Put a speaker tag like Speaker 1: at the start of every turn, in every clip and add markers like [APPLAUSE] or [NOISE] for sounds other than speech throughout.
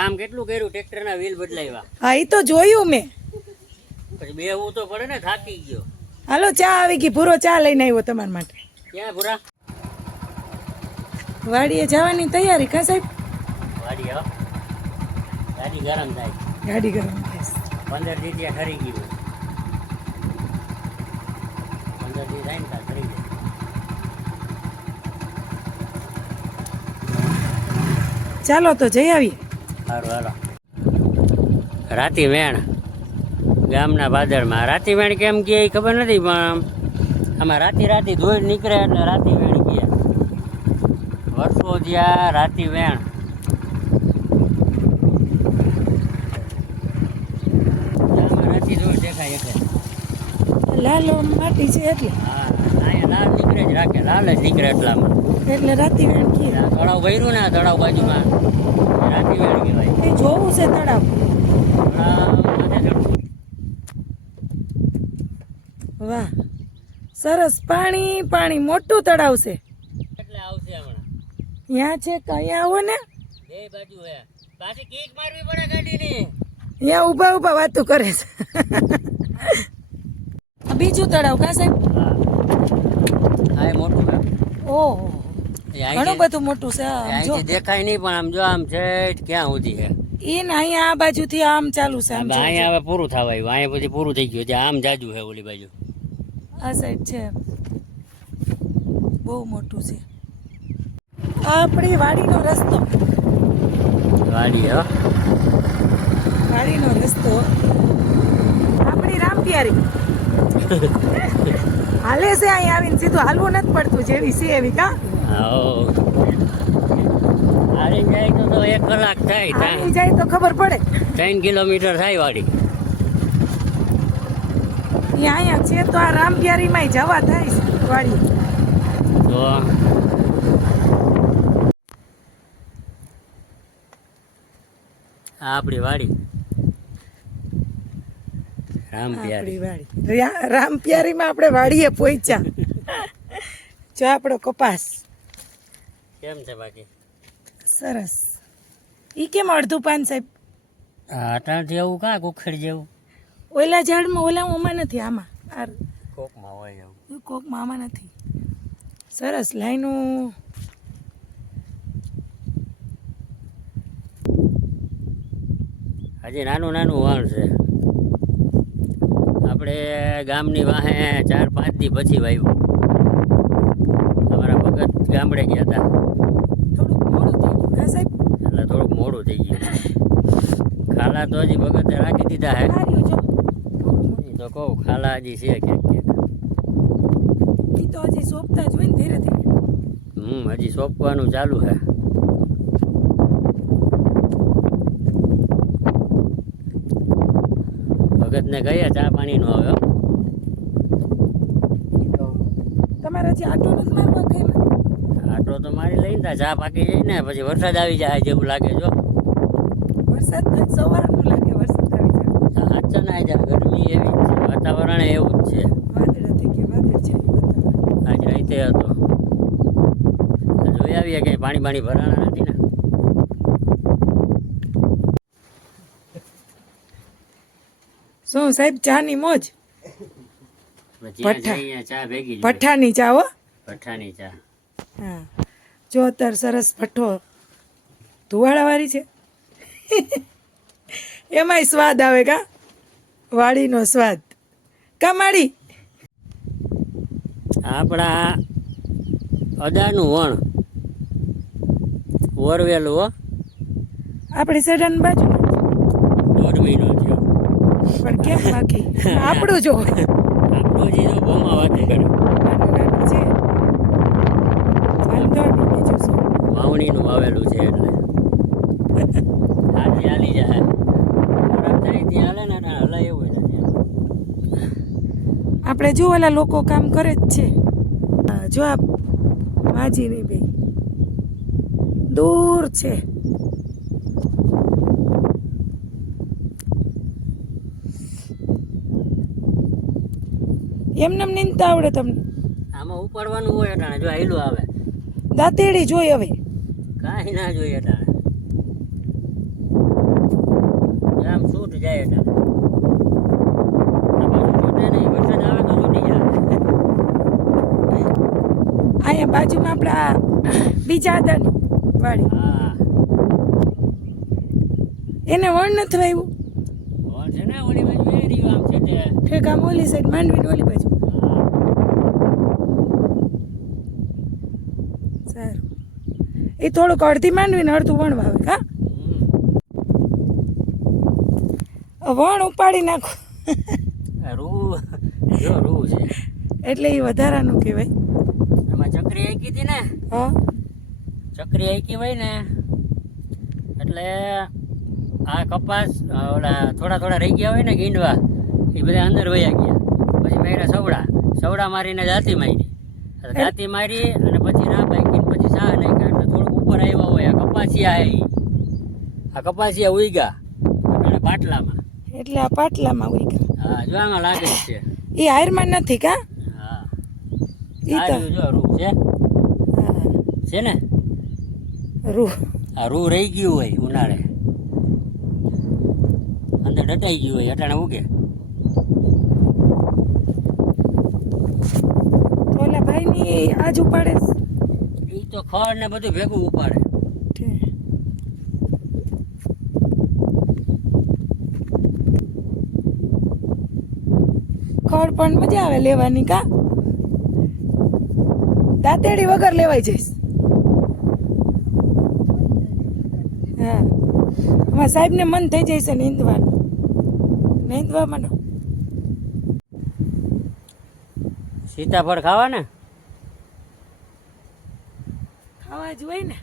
Speaker 1: કામ કેટલું કર્યું? ટ્રેક્ટરના વ્હીલ બદલાવ્યા.
Speaker 2: હા એ તો જોયું મેં.
Speaker 1: પછી બેહવું તો પડે ને થાકી ગયો.
Speaker 2: હાલો ચા આવી ગઈ. પૂરો ચા લઈને આવ્યો તમારા માટે.
Speaker 1: ક્યાં ભૂરા?
Speaker 2: વાડીએ જવાની તૈયારી કા સાહેબ?
Speaker 1: વાડી હો. ગાડી ગરમ થાય.
Speaker 2: ગાડી ગરમ થાય.
Speaker 1: પંદર દી ત્યાં ખરી ગયું. પંદર દી થાય ને ત્યાં ખરી ગયું.
Speaker 2: ચાલો તો જઈ આવીએ.
Speaker 1: સારું હાલો. રાતી વેણ ગામના બાદરમાં રાતી વેણ કેમ કહે એ ખબર નથી પણ આમાં રાતી રાતી ધોઈ નીકળે એટલે રાતી વેણ ગયા. વર્ષો જ્યાં રાતી વેણ
Speaker 2: લાલ માટી છે એટલે.
Speaker 1: હા અહીંયા લાલ નીકળે જ રાખે લાલ જ નીકળે એટલામાં.
Speaker 2: એટલે રાતી
Speaker 1: વેણકી તળાવ ભર્યું ને તળાવ બાજુમાં. રાતી વેણકી
Speaker 2: ભાઈ જોવું છે તળાવ. વાહ સરસ પાણી પાણી મોટું તળાવ છે.
Speaker 1: એટલે આવશે હમણાં.
Speaker 2: ત્યાં છે કયા અહીંયા આવો ને?
Speaker 1: બે બાજુ હે. પાછી કીક મારવી પડે ગાડીની.
Speaker 2: ત્યાં ઊભા ઊભા વાતો કરે છે. બીજું તળાવ કા સાહેબ?
Speaker 1: હા. મોટું
Speaker 2: ઓહો. ઘણું બધું મોટું છે જો.
Speaker 1: દેખાય નહીં પણ આમ જો આમ છે ક્યાં સુધી છે?
Speaker 2: એ ને અહીંયા આ બાજુથી આમ ચાલુ છે આમ.
Speaker 1: અહીંયા હવે પૂરું થવા આવ્યું અહીંયા પછી પૂરું થઈ ગયું છે આમ જાજુ છે ઓલી બાજુ.
Speaker 2: આ સાઈડ છે. બહુ મોટું છે. આપણી વાડીનો રસ્તો.
Speaker 1: વાડી હો.
Speaker 2: વાડીનો રસ્તો. આપણી રામપિયારી [LAUGHS] હાલે છે અહીં આવીને સીધું હાલવું નથી પડતું જેવી છે એવી કા?
Speaker 1: હારી જાય તો તો એક કલાક થાય
Speaker 2: આવી જાય તો ખબર પડે.
Speaker 1: ત્રણ કિલોમીટર થાય વાડી.
Speaker 2: અહીંયા છે તો આ રામપિયારીમાં જવા થાય વાડી.
Speaker 1: તો આ. આપણી વાડી. રામ પ્યારી
Speaker 2: વાડી. રા- આપણે વાડીએ પહોંચ્યા. જો આપણો કપાસ.
Speaker 1: કેમ છે બાકી?
Speaker 2: સરસ. ઈ કેમ અડધું પાન સાહેબ?
Speaker 1: આ અટાણ જેવું કા કુખડ જેવું?
Speaker 2: ઓલા ઝાડમાં ઓલા ઓમાં નથી આમાં. આ
Speaker 1: કોકમાં હોય એવું.
Speaker 2: કોકમાં આમાં નથી. સરસ લાઈનું.
Speaker 1: હજી નાનું નાનું વાળ છે. આપણે ગામની વાહે ચાર પાંચ દી પછી વાવ્યું અમારા ભગત ગામડે ગયા હતા
Speaker 2: થોડુંક મોડું થઈ ગયું કા સાહેબ
Speaker 1: એટલે થોડુંક મોડું થઈ ગયું. ખાલા તો હજી ભગતે રાખી દીધા હે. તો કહું ખાલા હજી છે ક્યાંક ક્યાંક.
Speaker 2: તો હજી સોંપતા જ હોય ને ધીરે ધીરે.
Speaker 1: હમ હજી સોંપવાનું ચાલુ છે ભગતને કહીએ ચા પાણીનો આવ્યો
Speaker 2: ઈ તો તમારે હજી આટલું નથી
Speaker 1: મારી ચા પાકી જાય ને પછી વરસાદ આવી જાય જેવું લાગે જો.
Speaker 2: વરસાદ તો સવારનું લાગે વરસાદ આવી જાય.
Speaker 1: હાચા ના જાય ગરમી એવી છે વાતાવરણ એવું જ છે. આજ રીતે હતો. જોઈ આવીએ કે પાણી પાણી ભરાણા નથી ને.
Speaker 2: શું સાહેબ ચાની મોજ?
Speaker 1: જ્યાં
Speaker 2: ભઠ્ઠા.
Speaker 1: જઈએ ચા ભેગી.
Speaker 2: ભઠ્ઠાની ચા હો?
Speaker 1: ભઠ્ઠાની ચા.
Speaker 2: હા. જો અત્યારે સરસ ભઠ્ઠો ધુવાળાવાળી છે. એમાંય સ્વાદ આવે કા? વાડીનો સ્વાદ. કા માડી?
Speaker 1: આપણા અદાનું વણ વરવેલું હો.
Speaker 2: આપણી સડન બાજુ.
Speaker 1: દોઢ મહિનો થયો
Speaker 2: પણ કેમ બાકી? આપણું જો [LAUGHS]
Speaker 1: આપણું જીરો વાત વાતું કરે
Speaker 2: નાનું નાનું છે વાંધો નહીં બીજું શું
Speaker 1: વાવણીનું વાવેલું છે એટલે. હાથી હાલી જાય. ખરાબ થાય ત્યાં હાલે ને હલાય એવું નથી
Speaker 2: આપણે જો ઓલા લોકો કામ કરે જ છે. જો આ માજી નહીં બે દૂર છે. એમને એમ નીંદતા આવડે તમને.
Speaker 1: આમાં ઉપાડવાનું હોય અટાણે જો હેલું આવે.
Speaker 2: દાંતેડી જોઈ હવે.
Speaker 1: કાંઈ ના જોઈએ અટાણે છૂટી જાય એટલે. આ બાજુ છૂટે જાય.
Speaker 2: અહીંયા બાજુમાં આપણા બીજા દન
Speaker 1: વાળી
Speaker 2: એને વણ નથી વાવ્યું
Speaker 1: વણ છે ને ઓલી બાજુ એ રીવામ આમ છે તે
Speaker 2: ઠેકા આમ ઓલી સાઈડ માંડવી ઓલી બાજુ. સારું. એ થોડુંક અડધી માંડવી ને અડધું વણ વાવે કા વણ ઉપાડી નાખો.
Speaker 1: રૂ રૂ છે.
Speaker 2: એટલે એ વધારાનું કહેવાય.
Speaker 1: એમાં ચકરી આકી હતી ને?
Speaker 2: હા.
Speaker 1: ચકરી આકી હોય ને એટલે આ કપાસ ઓલા થોડા થોડા રહી ગયા હોય ને ગીંડવા એ બધા અંદર વયા ગયા. પછી મેં સવડા સવડા મારીને જાતી મારી. જાતી મારી અને પછી ના પાકી પછી સા નહીં એટલે થોડુંક ઉપર આવ્યા હોય આ કપાસિયા હે આ કપાસિયા ઉઈ ગયા પાટલામાં.
Speaker 2: એટલે આ પાટલામાં હોય
Speaker 1: હા જો આમાં લાગે છે.
Speaker 2: એ હારમાં નથી કા?
Speaker 1: હા.
Speaker 2: ઈ તો
Speaker 1: જો રૂ છે.
Speaker 2: હા,
Speaker 1: છે ને?
Speaker 2: રૂ.
Speaker 1: આ રૂ રહી ગયું હોય ઉનાળે. અંદર ડટાઈ ગયું હોય અટાણે ઉગે.
Speaker 2: ઓલા ભાઈની આજ ઉપાડે
Speaker 1: ઈ તો ખડ ને બધું ભેગું ઉપાડે
Speaker 2: ઠીક. ખડ પણ મજા આવે લેવાની કા? દાંતેડી વગર લેવાઈ જઈશ. હા. અમારા સાહેબને મન થઈ જશે નીંદવાનું. નીંદવા માંડો
Speaker 1: સીતાફળ ખાવા ને
Speaker 2: ખાવા જ હોય ને.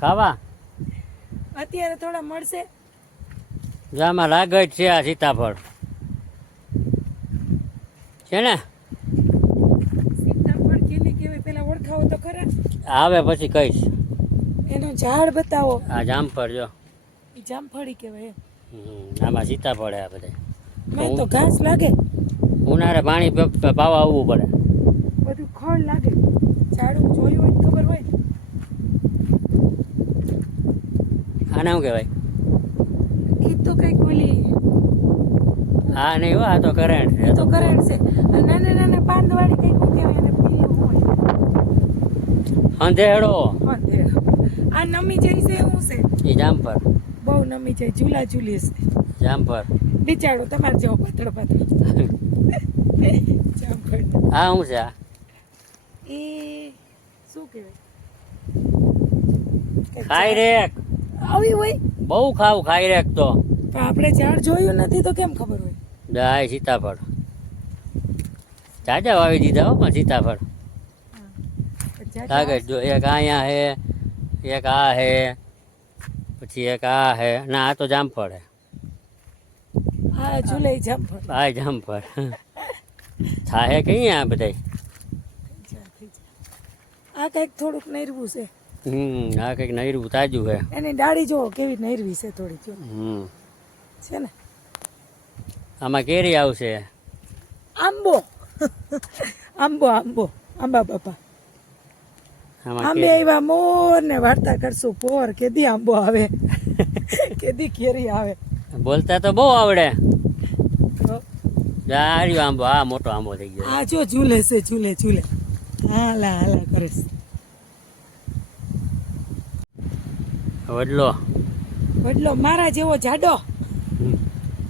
Speaker 1: ખાવા?
Speaker 2: અત્યારે થોડા મળશે.
Speaker 1: જામાં આમાં લાગે છે આ સીતાફળ. છે ને?
Speaker 2: સીતાફળ કેને કહેવાય પેલા ઓળખાવો તો ખરા.
Speaker 1: આવે પછી કહીશ.
Speaker 2: એનો ઝાડ બતાવો.
Speaker 1: આ જામફળ જો.
Speaker 2: જામફળી કહેવાય
Speaker 1: આમાં સીતાફળ આ બધા.
Speaker 2: મેં તો ઘાસ લાગે.
Speaker 1: ઉનાળે પાણી પાવા આવવું પડે.
Speaker 2: બધું ખળ લાગે. ઝાડું જોયું હોય તો ખબર હોય.
Speaker 1: આને શું કહેવાય?
Speaker 2: કીધું તો કંઈક ઓલી
Speaker 1: આ નહીં હો આ તો કરંટ છે.
Speaker 2: એ તો કરંટ છે. નાના નાના પાંદવાળી વાળી શું કહેવાય એને હોય.
Speaker 1: અંધેડો
Speaker 2: હા આ નમી જાય છે શું છે?
Speaker 1: એ જામફળ.
Speaker 2: બહુ નમી જાય ઝૂલા ઝૂલી છે
Speaker 1: જામફળ.
Speaker 2: બિચારો તમારે જેવો પાતળ પાતળ.
Speaker 1: હા શું છે આ?
Speaker 2: એ શું કહેવાય?
Speaker 1: ખાઈ રેક.
Speaker 2: આવી હોય?
Speaker 1: બહુ ખાવ ખાઈ રેક તો.
Speaker 2: પણ આપણે ઝાડ જોયું નથી તો કેમ ખબર હોય?
Speaker 1: જાય સીતાફળ. જાજા વાવી દીધા હો પણ સીતાફળ.
Speaker 2: ઝાડ
Speaker 1: કાગળ જો એક અહીંયા હે એક આ હે પછી એક આ હે. ના આ તો જામફળ હે.
Speaker 2: હા ઝૂલે જામફળ.
Speaker 1: આ જામફળ. થાહે કઈ આ બધાય?
Speaker 2: આ કંઈક થોડુંક નરવું છે.
Speaker 1: હમ આ કંઈક નૈરું તાજું હે.
Speaker 2: એની ડાળી જો કેવી નરવી છે થોડી જો.
Speaker 1: હમ.
Speaker 2: છે ને?
Speaker 1: આમાં કેરી આવશે?
Speaker 2: આંબો. આંબો આંબો. આંબા બાપા. આંબે આવ્યા મોર ને વાર્તા કરશું. પોર કેદી આંબો આવે? કેદી કેરી આવે?
Speaker 1: બોલતા તો બહુ આવડે. આ આંબો આ મોટો આંબો થઈ ગયો.
Speaker 2: આ જો ઝૂલે છે ઝૂલે ઝૂલે. હાલા હાલા કરે
Speaker 1: વડલો.
Speaker 2: વડલો મારા જેવો જાડો.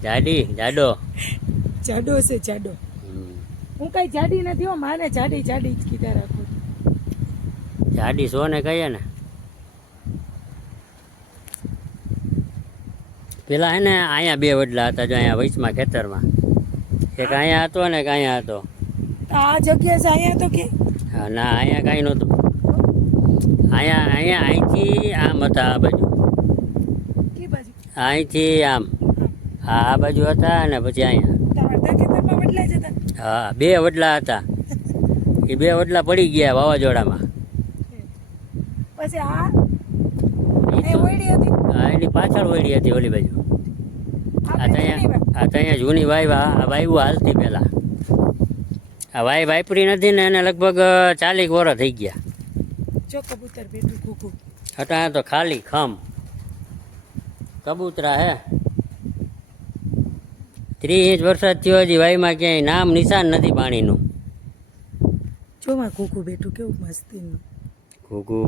Speaker 1: જાડી જાડો.
Speaker 2: જાડો છે જાડો. હું કઈ જાડી નથી હો માને જાડી જાડી જ કીધા રાખું.
Speaker 1: જાડી ને કહીએ ને? પેલા હે ને અહીંયા બે વડલા હતા જો અહીંયા વૈશમાં ખેતરમાં. એક અહીંયા હતો ને એક અહીંયા હતો.
Speaker 2: આ જગ્યા છે અહીંયા તો કે?
Speaker 1: હા, ના અહીંયા કાંઈ નહોતું. અહીંયા અહીંયા અહીંથી આમ હતા આ બાજુ? અહીંથી આમ. હા આ બાજુ હતા અને પછી અહીંયા. હા બે વડલા હતા. એ બે વડલા પડી ગયા વાવાઝોડામાં.
Speaker 2: હતી?
Speaker 1: હા એની પાછળ વળી હતી ઓલી બાજુ. આ ત્યાં આ જૂની વાઈ આ વાયુ હાલતી પહેલાં આ વાઈ વાઈપરી નથી ને એને લગભગ ચાલીક વર્ષ થઈ ગયા.
Speaker 2: કુકુ
Speaker 1: અટાણે તો ખાલી ખમ. કબૂતરા હે. ત્રીસ ઇંચ વરસાદ થયો હજી વાઈમાં ક્યાંય નામ નિશાન નથી પાણીનું.
Speaker 2: જોમાં કુકુ બેઠું કેવું મસ્તીનું.
Speaker 1: ઘૂઘુ.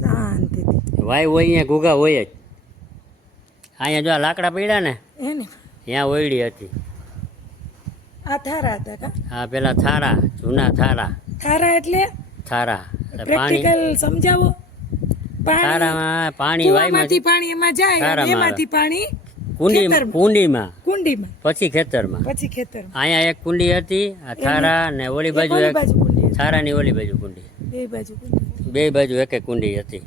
Speaker 2: શાંતિથી.
Speaker 1: વાય હોય અહીંયા ઘૂઘા હોય જ. અહીંયા જો આ લાકડા પડ્યા ને
Speaker 2: એને?
Speaker 1: ત્યાં ઓયડી હતી.
Speaker 2: આ થારા હતા કા?
Speaker 1: હા પેલા થારા જૂના થારા.
Speaker 2: થારા એટલે
Speaker 1: થારા પાણી.
Speaker 2: પ્રેક્ટિકલ સમજાવો. પાણી
Speaker 1: થારામાં પાણી
Speaker 2: વાયમાંથી પાણી એમાં જાય એમાંથી પાણી
Speaker 1: કુંડીમાં કુંડીમાં
Speaker 2: કુંડીમાં.
Speaker 1: પછી ખેતરમાં.
Speaker 2: પછી ખેતર
Speaker 1: અહીંયા એક કુંડી હતી આ થારા ને ઓલી બાજુ એક
Speaker 2: થારા
Speaker 1: ની ઓલી બાજુ કુંડી.
Speaker 2: બે બાજુ
Speaker 1: બે બાજુ એક એક કુંડી હતી.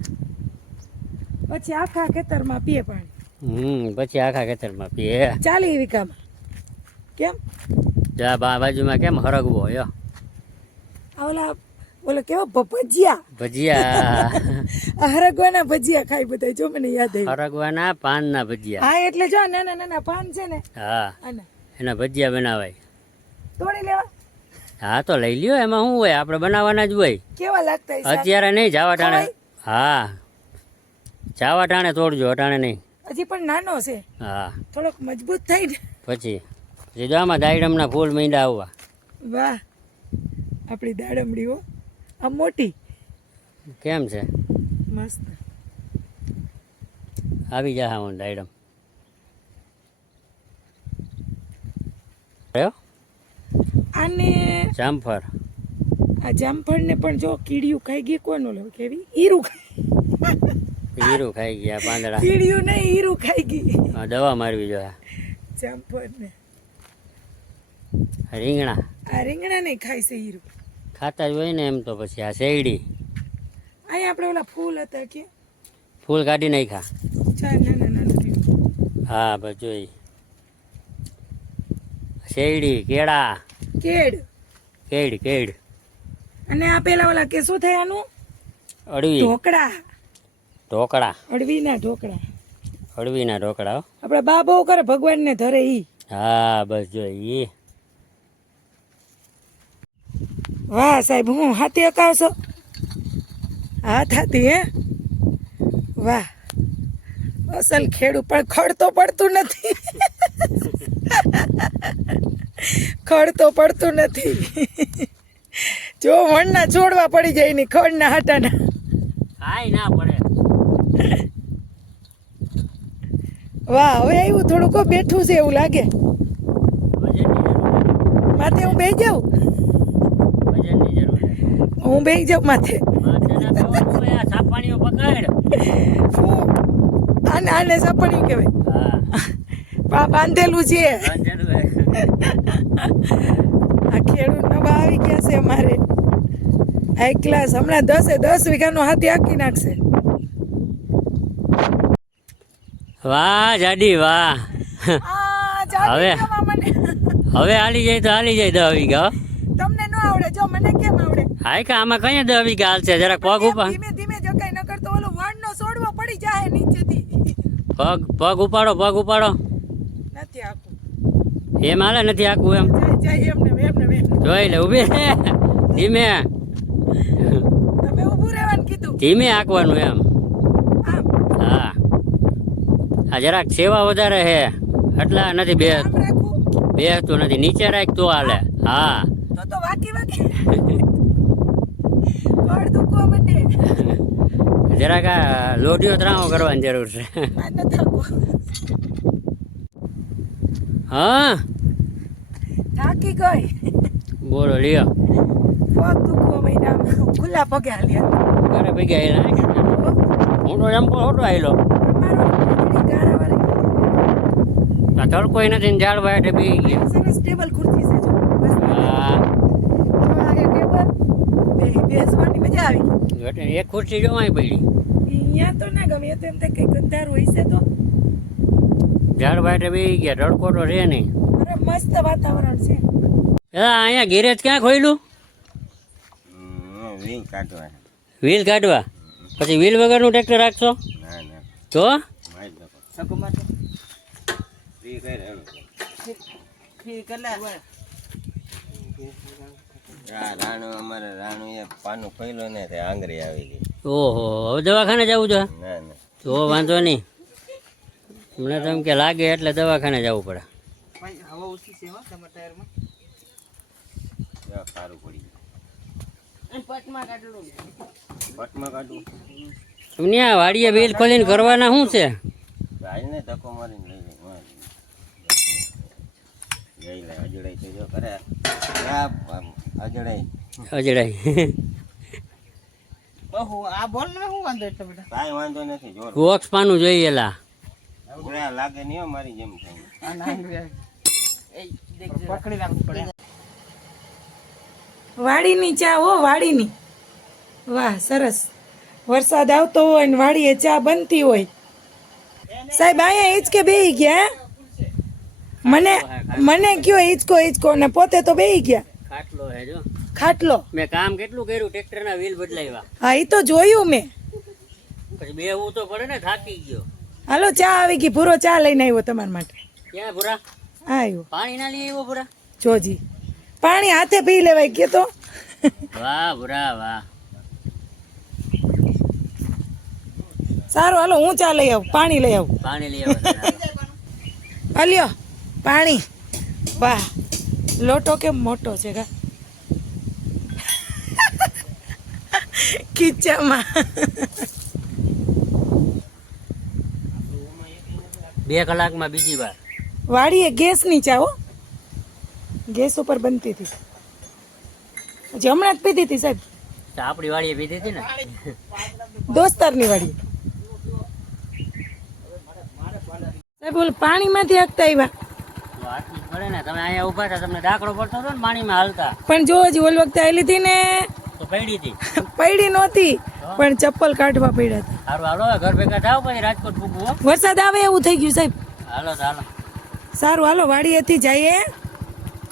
Speaker 2: પછી આખા ખેતરમાં પીએ પાણી.
Speaker 1: હમ પછી આખા ખેતરમાં પીએ.
Speaker 2: ચાલી વીઘામાં કેમ.
Speaker 1: જા બા બાજુમાં કેમ હરગવો યો.
Speaker 2: ઓલા ઓલા કેવા ભજીયા?
Speaker 1: ભજીયા. [LAUGHS]
Speaker 2: હરગવાના ભજીયા ખાઈ બધા જો મને યાદ આવ્યું.
Speaker 1: હરગવાના પાનના ભજીયા.
Speaker 2: હા એટલે જો ના નાના નાના પાન છે ને
Speaker 1: હા. એના ભજીયા બનાવાય.
Speaker 2: તોડી લેવા.
Speaker 1: હા તો લઈ લ્યો એમાં શું હોય? આપણે બનાવવાના જ હોય.
Speaker 2: કેવા લાગતા
Speaker 1: અત્યારે નહીં જાવા ટાણે. હા. જાવા ટાણે તોડજો અટાણે નહીં.
Speaker 2: હજી પણ નાનો છે.
Speaker 1: હા.
Speaker 2: થોડોક મજબૂત થાય ને.
Speaker 1: પછી આમાં દાયડમના ફૂલ મીંડા આવવા.
Speaker 2: વાહ. આપણી દાડમડીઓ આ મોટી.
Speaker 1: કેમ છે?
Speaker 2: મસ્ત.
Speaker 1: આવી જા હું ડાયડમ.
Speaker 2: અને
Speaker 1: જામફળ.
Speaker 2: આ જામફળને પણ જો કીડિયું ખાઈ ગઈ કોનું લેવું? કેવી? હીરું ખાઈ
Speaker 1: હીરું ખાઈ ગયા પાંદડા.
Speaker 2: કીડિયું નહીં હીરું ખાઈ ગઈ.
Speaker 1: આ દવા મારવી જોઈએ.
Speaker 2: જામફળને.
Speaker 1: રીંગણા.
Speaker 2: આ રીંગણા નહીં ખાય છે હીરું.
Speaker 1: ખાતા જ હોય ને એમ તો પછી આ શેરડી.
Speaker 2: અહીંયા આપણે ઓલા ફૂલ હતા કે?
Speaker 1: ફૂલ કાઢી નાખા
Speaker 2: ચાર નાના નાના લીલું.
Speaker 1: હા બસ જોઈ. શેરડી કેળા.
Speaker 2: કેડ
Speaker 1: કેડ કેડ
Speaker 2: અને આ પેલા ઓલા કે શું થયાનું
Speaker 1: અડવી.
Speaker 2: ઢોકળા.
Speaker 1: ઢોકળા.
Speaker 2: અડવીના ઢોકળા.
Speaker 1: અડવીના ઢોકળા હો.
Speaker 2: આપણે બા બહુ કરે ભગવાનને ધરે ઈ.
Speaker 1: હા બસ ઈ.
Speaker 2: વાહ સાહેબ હું હાથી અકાવશો હાથ હાથી હે? વાહ. અસલ ખેડૂ પણ ખડ તો પડતું નથી. ખડ તો પડતું નથી. જો વણના છોડવા પડી જાય ની ખડના હાટાના.
Speaker 1: કાઈ ના પડે.
Speaker 2: વાહ હવે આવ્યું થોડુંક બેઠું છે એવું લાગે. માથે હું બેહી જાઉં? હું બે જાઉં માથે.
Speaker 1: આ
Speaker 2: આને આને સપણ્યું કહેવાય. બાંધેલું છે. આ ખેડૂત નવા આવી ગયા છે અમારે. હાઈ ક્લાસ હમણાં દસે દસ વીઘાનો હાથી આખી નાખશે.
Speaker 1: વાહ જાડી વાહ. હવે? હવે હાલી જાય તો હાલી જાય દસ વીઘા
Speaker 2: તમને ન આવડે. જો મને
Speaker 1: હાય કે આમાં કઈ દવી ગાલ છે? જરાક પગ ઉપર
Speaker 2: ધીમે ધીમે જો કઈ ન કરતો ઓલો વણનો છોડવો પડી જાય નીચેથી.
Speaker 1: પગ પગ ઉપાડો પગ ઉપાડો.
Speaker 2: નથી આખું.
Speaker 1: એમ હાલે નથી આખું એમ? જોઈ લે ઊભી રે ધીમે.
Speaker 2: તમે ઊભું રહેવાનું કીધું.
Speaker 1: ધીમે આંકવાનું એમ. હા. આ જરાક સેવા વધારે હે. એટલા નથી બે બેસતું નથી. નીચે રાખ તો હાલે. હા.
Speaker 2: તો તો વાકી વાકી કળ દુખવા માંડે
Speaker 1: જરાક આ લોઢીઓ ત્રાવો કરવાની જરૂર છે. હા?
Speaker 2: થાકી ગઈ.
Speaker 1: બોલો લ્યો.
Speaker 2: પગ દુખો મહિના ખુલ્લા પગે હાલ્યા.
Speaker 1: ઘરે પગે હાલ્યા હું તો એમ ખોટો આવેલો તડકોય નથી ને ઝાડ વાટે બી ગયા.
Speaker 2: સરસ ટેબલ ખુરશી છે જો.
Speaker 1: હા.
Speaker 2: બેસવાની મજા આવી
Speaker 1: એટલે એક ખુરશી જોવાય પડી.
Speaker 2: અહીંયા તો ના ગમે એ તો એમ થાય કંઈક અંધારું હોય છે તો.
Speaker 1: ઝાડ વાટે બી ગયા તડકો તો છે નહીં.
Speaker 2: અરે મસ્ત વાતાવરણ છે.
Speaker 1: હા અહીંયા ગેરેજ ક્યાં ખોયલું?
Speaker 3: વ્હીલ કાઢવા.
Speaker 1: વ્હીલ કાઢવા? પછી વ્હીલ વગરનું ટ્રેક્ટર રાખશો?
Speaker 3: ના ના.
Speaker 1: તો
Speaker 3: આ રાણું અમારે રાણું એ પાનું ખોલ્યું ને તે આંગળી આવી ગઈ.
Speaker 1: ઓહો હવે દવાખાને જવું છે?
Speaker 3: ના ના.
Speaker 1: તો વાંધો નહીં. મને તો એમ કે લાગે એટલે દવાખાને જવું પડે.
Speaker 4: હવા ઓછી છે તમારા ટાયરમાં?
Speaker 3: સારું પડી
Speaker 4: પટમાં કાઢેલું.
Speaker 3: પટમાં કાઢું?
Speaker 1: તમને આ વાડીએ બેલ ખોલીને કરવાના શું છે?
Speaker 3: હાલને ધક્કો મારીને લઈ જાય. જઈ લે અજડાઈ તો જો કરે અજડાઈ
Speaker 1: અજડાઈ
Speaker 4: બહુ આ બોલ ને હું વાંધો એટલે બેટા?
Speaker 3: કાંઈ વાંધો નથી જોર.
Speaker 1: બોક્સ પાનું જોઈએ લા
Speaker 3: ઉડા લાગે નહીં હો મારી જેમ થાય.
Speaker 4: આ નાનું એ પકડી રાખવું પડે.
Speaker 2: વાડીની ચા હો વાડીની. વાહ સરસ. વરસાદ આવતો હોય ને વાડીએ ચા બનતી હોય. સાહેબ અહીંયા હિંચકે બેહી ગયા મને મને કયો હિંચકો હિંચકો ને પોતે તો બેહી ગયા.
Speaker 1: ખાટલો હે જો.
Speaker 2: ખાટલો?
Speaker 1: મેં કામ કેટલું કર્યું? ટ્રેક્ટરના વ્હીલ બદલાવ્યા.
Speaker 2: હા એ તો જોયું મેં.
Speaker 1: પછી બેહવું તો પડે ને થાકી ગયો.
Speaker 2: હાલો ચા આવી ગઈ. પૂરો ચા લઈને આવ્યો તમારા માટે.
Speaker 1: ક્યાં ભૂરા?
Speaker 2: આવ્યો.
Speaker 1: પાણી ના લઈ આવ્યો ભૂરા?
Speaker 2: જોજી. પાણી હાથે પી લેવાય કે તો.
Speaker 1: વાહ ભૂરા વાહ.
Speaker 2: સારું હાલો હું ચા લઈ આવું પાણી લઈ આવું.
Speaker 1: પાણી લઈ આવું
Speaker 2: અલ્યો પાણી. વાહ. લોટો કેમ મોટો છે કા? કિચનમાં
Speaker 1: બે કલાકમાં બીજી વાર.
Speaker 2: વાડીએ ગેસની ચા હો. ગેસ ઉપર બનતી હતી. હજી હમણાં જ પીધી હતી સાહેબ.
Speaker 1: આપણી વાડીએ પીધી હતી ને?
Speaker 2: દોસ્તારની વાડી સાહેબ પાણીમાંથી હકતા આવ્યા.
Speaker 1: પડે ને તમે અહીંયા ઊભા હતા તમને દાખલો પડતો હતો ને પાણીમાં હાલતા.
Speaker 2: પણ જો હજી ઓલ વખતે આવેલી હતી ને
Speaker 1: તો પડી હતી.
Speaker 2: પડી નહોતી પણ ચપ્પલ કાઢવા પડ્યા હતા.
Speaker 1: સારું હાલો ઘર ભેગા થાવ પછી રાજકોટ પૂગવું
Speaker 2: વરસાદ આવે એવું થઈ ગયું સાહેબ.
Speaker 1: હાલો હાલો.
Speaker 2: સારું હાલો વાડીએથી જઈએ.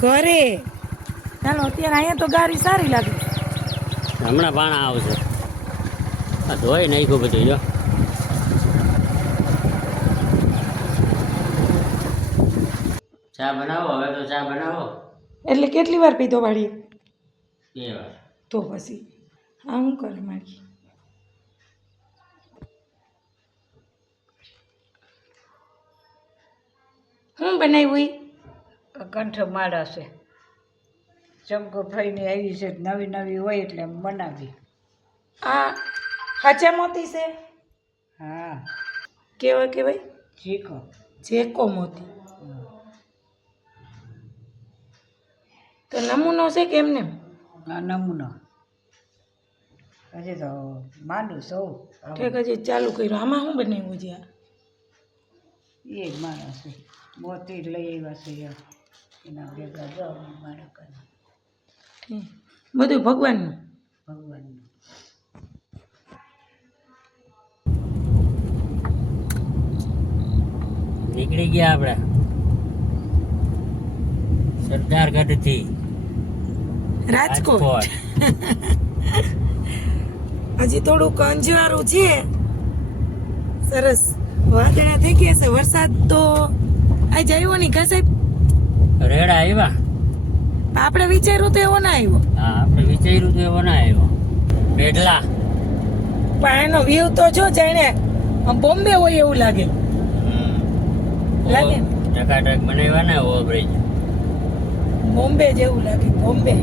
Speaker 2: ઘરે. ચાલો અત્યારે અહીંયા તો ગાડી સારી લાગે.
Speaker 1: હમણાં પાણા આવશે. આ ધોઈ નાખ્યું બધું જો. ચા બનાવો? હવે તો ચા બનાવો.
Speaker 2: એટલે કેટલી વાર પીધો વાળી
Speaker 1: બે વાર.
Speaker 2: તો પછી હા હું કરે મારી. હું બનાવ્યું?
Speaker 5: કંઠ માળા છે. ચમકો ફઈને આવી છે નવી નવી હોય એટલે એમ બનાવી.
Speaker 2: આ હાચા મોતી છે?
Speaker 5: હા.
Speaker 2: કેવા કેવાય
Speaker 5: શીખો
Speaker 2: જેકો મોતી. નમૂનો છે કે એમને?
Speaker 5: આ નમૂનો. હજી તો માંડું સૌ.
Speaker 2: ઠેક હજી ચાલુ કર્યું. આમાં શું બનાવ્યું છે? આ
Speaker 5: એ જ માણસ છે. મોતી લઈ આવ્યા છે યાર. એના ભેગા જો
Speaker 2: બાળક બધું ભગવાનનું?
Speaker 5: ભગવાનનું.
Speaker 1: નીકળી ગયા આપણે. સરદારગઢથી
Speaker 2: રાજકોટ. [LAUGHS] હજી થોડુંક અંજવાળું છે. સરસ. વાદળા થઈ ગયા છે. વરસાદ તો આજ આવ્યો નહીં કા સાહેબ?
Speaker 1: રેડા આવ્યા.
Speaker 2: આપણે વિચાર્યું તો એવો ના આવ્યો.
Speaker 1: હા આપણે વિચાર્યું તો એવો ના આવ્યો. બેડલા
Speaker 2: પણ એનો વ્યૂ તો જો જાણે બોમ્બે હોય એવું લાગે. લાગે?
Speaker 1: ટકાટક બનાવ્યા ને ઓવરબ્રિજ
Speaker 2: બોમ્બે જેવું લાગે બોમ્બે.